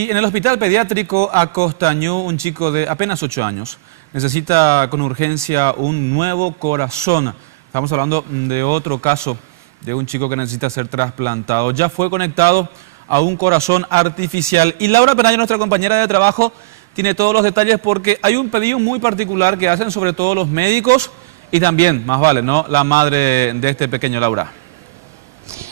Y en el hospital pediátrico Acostañó, un chico de apenas 8 años necesita con urgencia un nuevo corazón. Estamos hablando de otro caso de un chico que necesita ser trasplantado. Ya fue conectado a un corazón artificial. Y Laura Penayo, nuestra compañera de trabajo, tiene todos los detalles porque hay un pedido muy particular que hacen sobre todo los médicos y también, más vale, ¿no?, la madre de este pequeño, Laura.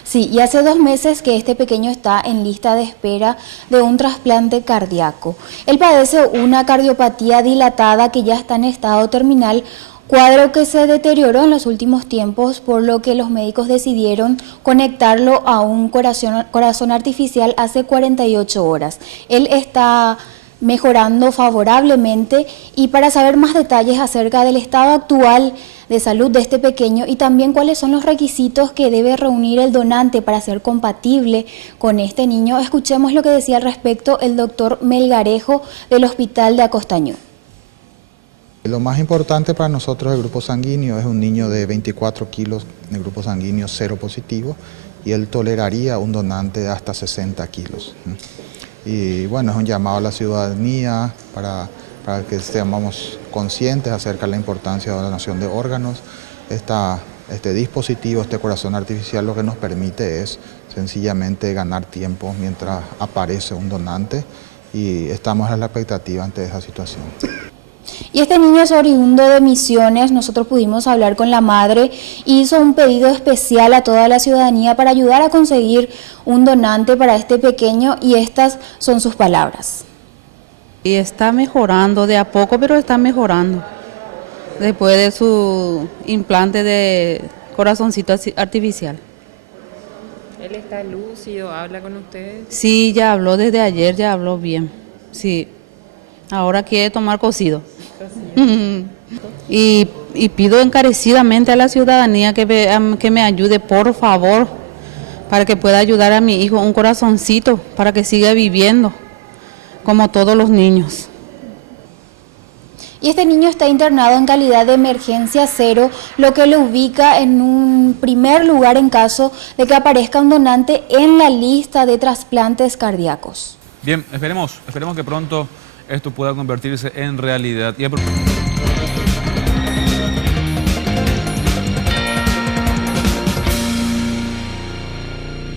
Sí, y hace 2 meses que este pequeño está en lista de espera de un trasplante cardíaco. Él padece una cardiopatía dilatada que ya está en estado terminal, cuadro que se deterioró en los últimos tiempos, por lo que los médicos decidieron conectarlo a un corazón artificial hace 48 horas. Él está mejorando favorablemente, y para saber más detalles acerca del estado actual de salud de este pequeño y también cuáles son los requisitos que debe reunir el donante para ser compatible con este niño, escuchemos lo que decía al respecto el doctor Melgarejo del Hospital de Acostañó. Lo más importante para nosotros del grupo sanguíneo es un niño de 24 kilos de grupo sanguíneo cero positivo, y él toleraría un donante de hasta 60 kilos. Y bueno, es un llamado a la ciudadanía para que estemos conscientes acerca de la importancia de la donación de órganos. Este dispositivo, este corazón artificial, lo que nos permite es sencillamente ganar tiempo mientras aparece un donante, y estamos a la expectativa ante esa situación. Y este niño es oriundo de Misiones. Nosotros pudimos hablar con la madre y hizo un pedido especial a toda la ciudadanía para ayudar a conseguir un donante para este pequeño, y estas son sus palabras. Y está mejorando de a poco, pero está mejorando. Después de su implante de corazoncito artificial. ¿Él está lúcido? ¿Habla con ustedes? Sí, ya habló desde ayer, ya habló bien. Sí. Ahora quiere tomar cocido. Y pido encarecidamente a la ciudadanía que me ayude, por favor, para que pueda ayudar a mi hijo, un corazoncito, para que siga viviendo como todos los niños. Y este niño está internado en calidad de emergencia 0, lo que lo ubica en un primer lugar en caso de que aparezca un donante en la lista de trasplantes cardíacos. Bien, esperemos que pronto esto pueda convertirse en realidad.